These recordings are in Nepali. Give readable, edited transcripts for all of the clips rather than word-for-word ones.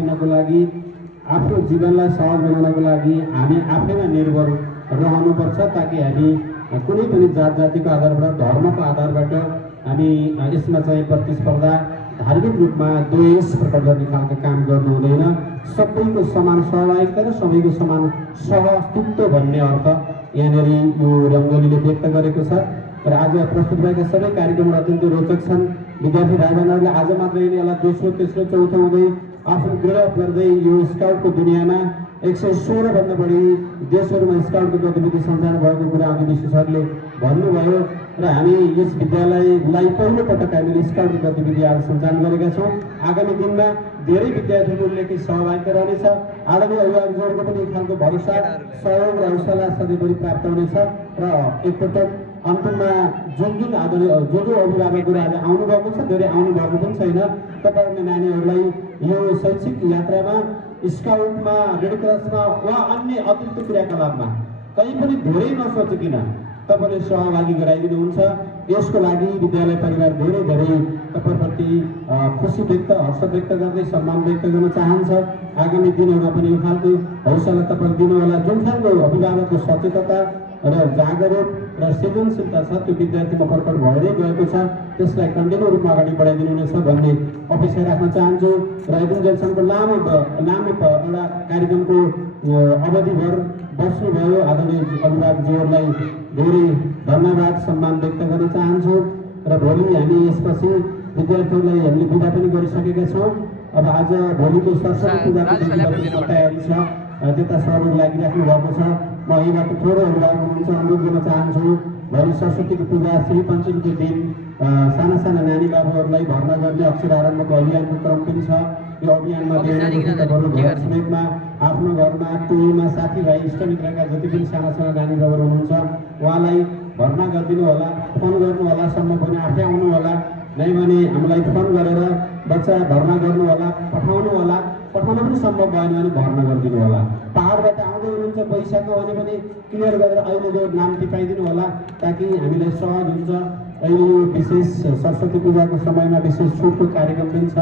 दिनको लागि आफ्नो जीवनलाई सहज बनाउनको लागि हामी आफैमा निर्भर रहनुपर्छ, ताकि हामी कुनै पनि जात जातिको आधारबाट धर्मको आधारबाट हामी यसमा चाहिँ प्रतिस्पर्धा धार्मिक रूपमा द्वेष प्रकट गर्ने खालको काम गर्नु हुँदैन। सबैको समान सहभागिता र सबैको समान सहअस्तित्व भन्ने अर्थ यहाँनिर यो रङ्गोलीले व्यक्त गरेको छ। र आज प्रस्तुत भएका सबै कार्यक्रमहरू अत्यन्तै रोचक छन्। विद्यार्थी भाइ बहिनीहरूले आज मात्रै यिनीहरूलाई दोस्रो तेस्रो चौथो हुँदै आफ्नो ग्रेड गर्दै यो स्काउटको दुनियाँमा 116 भन्दा बढी देशहरूमा स्काउटको गतिविधि सञ्चालन भएको कुरा अघि विशेषज्ञले भन्नुभयो। र हामी यस विद्यालयलाई पहिलोपटक हामीले स्काउटको गतिविधि आज सञ्चालन गरेका छौँ। आगामी दिनमा धेरै विद्यार्थीको उल्लेखित सहभागिता रहनेछ। आदरणीय अभिभावकहरूको पनि एक खालको भरोसा, सहयोग र हौसला सधैँभरि प्राप्त हुनेछ। र एकपटक अन्तिममा जुन आदरणीय जो अभिभावकहरू आज आउनुभएको छ, धेरै आउनुभएको पनि छैन, तपाईँहरूले नानीहरूलाई यो शैक्षिक यात्रामा स्काउटमा, रेड क्रसमा वा अन्य अतिरिक्त क्रियाकलापमा कहीँ पनि धेरै नसोचिकन तपाईँले सहभागी गराइदिनुहुन्छ। यसको लागि विद्यालय परिवार धेरै धेरै तपाईँप्रति खुसी व्यक्त, हर्ष व्यक्त गर्दै सम्मान व्यक्त गर्न चाहन्छ। आगामी दिनहरूमा पनि यो खालको हौसला तपाईँले दिनुहोला। जुन खालको अभिभावकको सचेतता र जागरुक र सृजनशीलता छ त्यो विद्यार्थीमा प्रकट भएरै गएको छ, त्यसलाई कन्टिन्यू रूपमा अगाडि बढाइदिनुहुनेछ भन्ने अपेक्षा राख्न चाहन्छु। र एजुकेसनको लामो एउटा कार्यक्रमको अवधिभर बस्नुभयो आदरणीय अभिभावकज्यूहरूलाई धेरै धन्यवाद, सम्मान व्यक्त गर्न चाहन्छु। र भोलि हामी यसपछि विद्यार्थीहरूलाई हामीले बिदा पनि गरिसकेका छौँ। अब आज भोलिको सरस्वती पूजाको तयारी छ, त्यता सहयोग लागिराख्नु भएको छ। म यहीँबाट थोरै अभिभावक हुनुहुन्छ अनुरोध गर्न चाहन्छु। भोलि सरस्वतीको पूजा श्री पञ्चमीको दिन साना साना नानी बाबुहरूलाई भर्ना गर्ने अक्षर आरम्भको अभियानको क्रम पनि छ। यो अभियानमा तपाईँहरू घर छिमेकमा, आफ्नो घरमा, टोलीमा, साथीभाइ, इष्टमित्रका जति पनि साना साना नानी बाबुहरू हुनुहुन्छ उहाँलाई भर्ना गरिदिनु होला, फोन गर्नु होला, सम्म पनि आफै आउनु होला, नै भने हामीलाई फोन गरेर बच्चा भर्ना गर्नु होला, पठाउनु होला। पठाउन पनि सम्भव भएन भने भर्ना गरिदिनु होला। पहाडबाट आउँदै हुनुहुन्छ पैसाको भने पनि क्लियर गरेर अहिले जो नाम टिपाइदिनु होला, ताकि हामीलाई सहज हुन्छ। अहिले यो विशेष सरस्वती पूजाको समयमा विशेष छुटको कार्यक्रम पनि छ,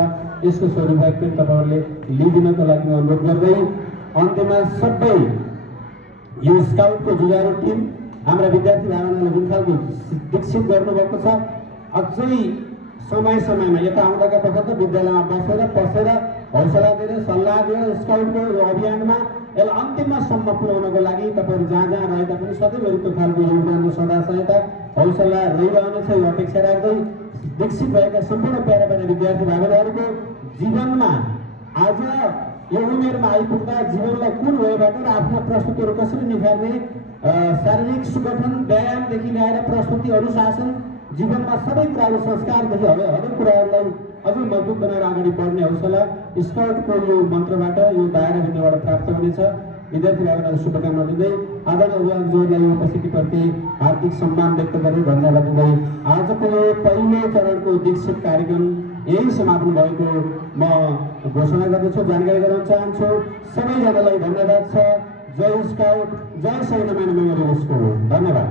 यसको सदुपयोग पनि तपाईँहरूले लिइदिनको लागि अनुरोध गर्दै अन्त्यमा सबै यो स्काउटको जुगारू टिम हाम्रा विद्यार्थी भाइबहिनीलाई जुन खालको विकसित गर्नुभएको छ, अझै समयमा यता आउँदाका बखत विद्यालयमा बसेर हौसला दिएर सल्लाह दिएर स्काउटको अभियानमा यसलाई अन्तिमसम्म पुर्याउनको लागि तपाईँहरू जहाँ जहाँ रहेका पनि सधैँभरि त्यो खालको योगदान र सदा सहायता हौसला रहिरहनेछ यो अपेक्षा राख्दै विकसित भएका सम्पूर्ण प्यारा प्यारा विद्यार्थी भाइबहिनीहरूको जीवनमा आज यो उमेरमा आइपुग्दा जीवनलाई कुन वयबाट र आफ्ना प्रस्तुतिहरू कसरी निखार्ने, शारीरिक सुगठन, व्यायामदेखि लिएर प्रस्तुति, अनुशासन, जीवनमा सबै कुराहरू, संस्कारदेखि हरेक कुराहरूलाई अझै मजबुत बनाएर अगाडि बढ्ने हौसला स्काउटको यो मन्त्रबाट, यो दायराभित्रबाट प्राप्त हुनेछ। विद्यार्थी भाइबहिनीलाई शुभकामना दिँदै आदरणीय अभिभावकज्यूहरूलाई यो उपस्थितिप्रति हार्दिक सम्मान व्यक्त गर्दै धन्यवाद दिँदै आजको यो पहिलो चरणको दीक्षित कार्यक्रम यही समापन भएको म घोषणा गर्दछु, जानकारी गराउन चाहन्छु। सबैजनालाई धन्यवाद छ। जय स्काउट, जय सैन्य मेमोरियल स्कुल। धन्यवाद।